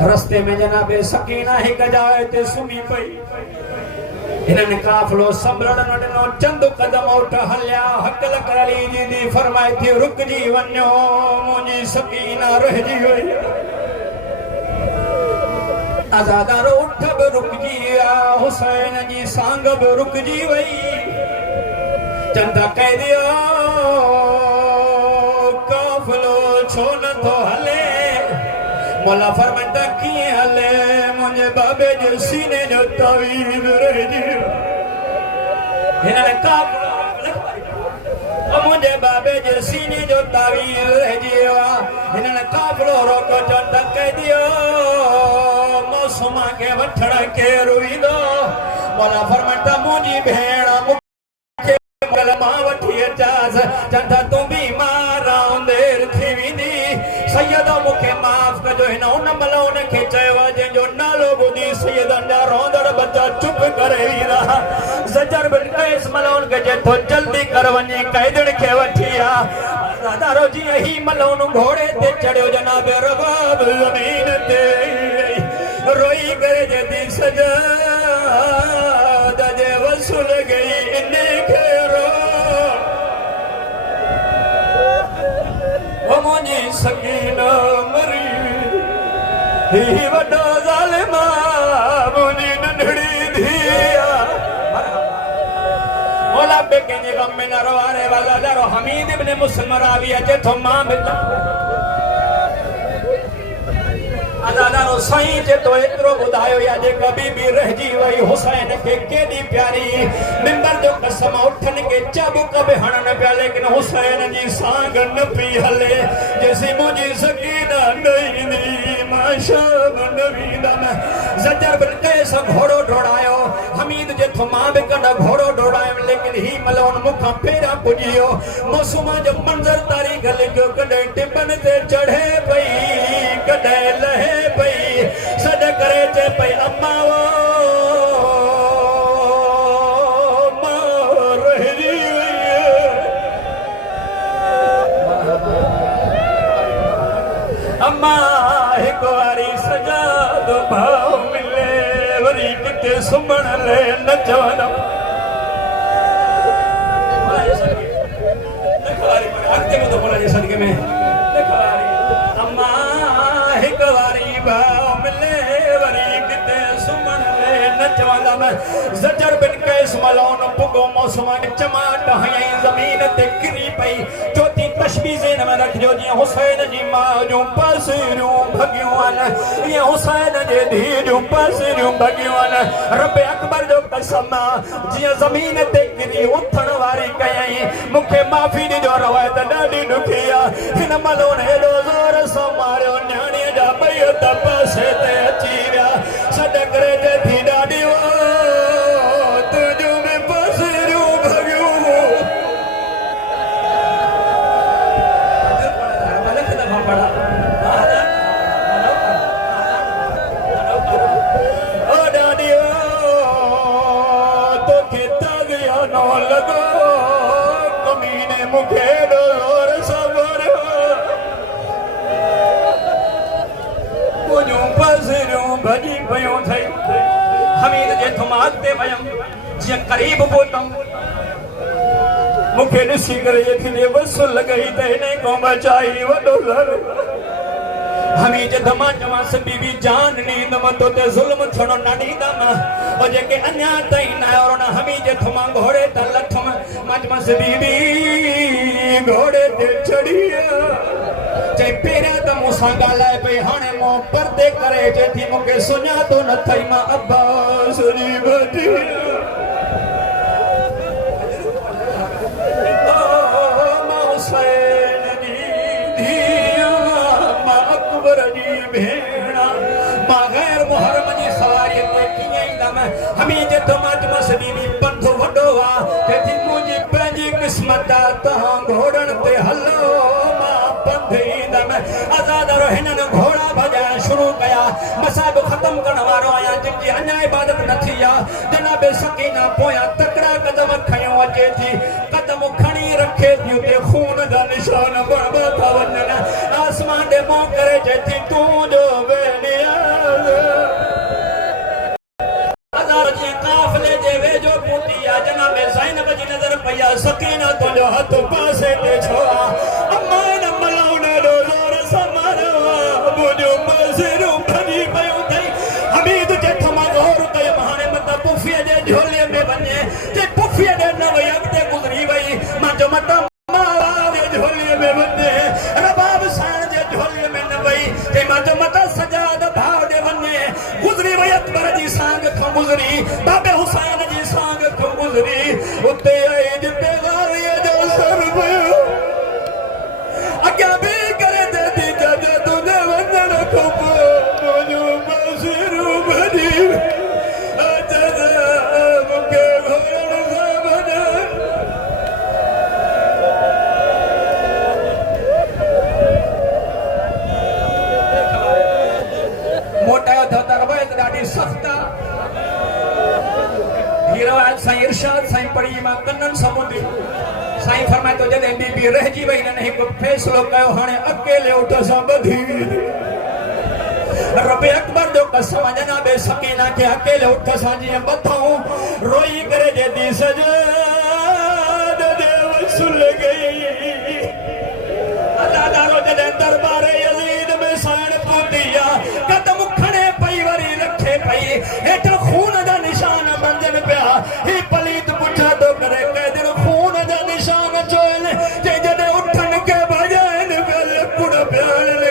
रस्ते में जनाबे सकीना हिक जाए ते सुमी पई इन्हनि काफिलो संभलण न ॾिनो चंद कदम उठ हलिया हकल कली जी दी फरमाए थी रुकजी वञो मुंहिंजी सकीना रहिजी वई आज़ादारो उठ बि रुकजी विया हुसैन जी सांग बि रुकजी वई चंद कह दियो काफिलो छो नथो हले मौला फरमाता कीअं हले मुंहिंजे बाबे जे सीने जो तावीज़ रहिजी हिननि काफ़िलो मुंहिंजे बाबे जे सीने जो तावीज़ रहिजी वियो आहे हिननि काफ़िलो रोको चवनि त कह दियो मौसमा खे वठण केरु ईंदो मौला फरमाता मुंहिंजी भेण मूंखे मां वठी अचांसि चवनि था तूं बीमार आऊं देरि थी वेंदी सैयद मूंखे माफ़ कजो हिन उन महिल उनखे चयो जंहिंजो नालो ॿुधी सैयदनि जा रोंदड़ बच्चा चुप करे वेंदा ज़जर बिन कैस महिल उनखे चए थो जल्दी कर वञी कैदड़ खे वठी आ दादारो जीअं ही महिल उन घोड़े ते चढ़ियो जनाबे रबाब ज़मीन ते रोई करे जदी सजाद जे वसूल गई इने खे रो मुंहिंजी सकीना मरी ही वॾो ज़ालिमा मुंहिंजी नंढड़ी धीअ मौला पे कंहिंजे गम में न रवारे वाला दारो हमीद इब्न मुस्लिम रावी अचे थो मां बि दादारो साईं जे तो एतिरो ॿुधायो या जेका बीबी रहिजी वई हुसैन खे केॾी प्यारी मिंबर जो कसम उठनि खे चाबुक बि हणनि पिया लेकिन हुसैन जी सांग न पई हले जेसी मुंहिंजी सकीना न ईंदी मां शाम न वेंदमि ज़जर बिन कैस घोड़ो दौड़ायो हमीद जे थो मां बि कॾहिं घोड़ो दौड़ायुमि लेकिन ही महिल उन मूंखां पहिरियां पुॼी वियो मौसमा जो मंज़र तारीख़ लिखियो कॾहिं टिबनि ते चढ़े पई कॾहिं लहे पई सॾ करे चए पई अम्मा वो मां रहिजी वई अम्मा हिकु वारी सजाद भाव मिले वरी किथे सुम्हण लाइ न चवंदमि अॻिते ॿुधो मोला जे सदके में अम्मा हिकु वारी भाव मिले वरी किथे सुम्हण लाइ न चवंदमि ज़जर बिन कैस मलौन पुगो मौसम चमाट हयईं ज़मीन ते किरी पई चोथी तशबीह ज़हन में रखिजो जीअं हुसैन जी माउ जूं पासिरियूं भॻियूं आहिनि ईअं हुसैन जे धीउ जूं पासिरियूं भॻियूं आहिनि रब अकबर जो कसम जीअं ज़मीन ते किरी उथण वारी कयईं मूंखे माफ़ी ॾिजो रवायत ॾाढी ॾुखी आहे हिन महिल हेॾो ज़ोर सां मारियो न्याणीअ जा ॿई हथ पासे ते अची विया सॾ करे चए थी ॾाढी तुंहिंजूं में पासिरियूं भॻियूं तोखे तागिया न लॻो कमीने मूंखे ॾोर सां मारियो मुंहिंजूं पासिरियूं भॼी पयूं थई हमीद जे थुमाक ते वयमि जीअं क़रीब पहुतमि मूंखे ॾिसी करे थी वसूल लॻई त हिन खां बचाई वॾो घर हमीद धमा चवांसि बीबी जान ॾींदमि तो ते ज़ुल्म थियणो न ॾींदमि और जेके अञा ताईं न आयो न हमीद जे थुमा घोड़े त लथमि मां चवांसि बीबी घोड़े ते चढ़ी चई पहिरियां त मूंसां ॻाल्हाए पई हाणे मूं परदे करे चए थी मूंखे सुञातो न अथई मां अब्बास जी बेटी मां हुसैन जी धीअ मां अकबर जी भेण मां गैर मुहर्रम जी सवारीअ ते कीअं ईंदमि हमीद तो मां चयोमांसि बीबी पंध वॾो आहे चए थी मुंहिंजी पंहिंजी क़िस्मत आहे तव्हां घोड़नि ते हलो आज़ादारो हिननि घोड़ा भॼाइण शुरू कया मसाइब ख़तम करण वारो आहियां जिनकी अञा इबादत न थी आहे जनाबे सकीना पोयां तकड़ा कदम खयूं अचे थी कदम खणी रखे थी उते खून जा निशान बणबा था वञनि आसमान ॾे मुंहुं करे चए थी तूं जो वेलिया इरशाद साईं पढ़ी मां कन्नन समुंदी साईं फरमाए तो जदे बीबी रहजी वई न हिक फैसलो कयो हाणे अकेले उठ सा बधी रब अकबर जो कसम जनाबे सकीना के अकेले उठ सा जी बथाऊं रोई करे जे दी सजद देव सुल गई अल्लाह दारो जदे दरबार यजीद में साण पुदिया कदम खड़े पई वरी रखे पई हेठ खून दा निशान बंदन पिया ही पलीत पुछा तो करे कह दिन खून दा निशान चोल जे जदे उठन के बजाए न गल कुड़ प्याल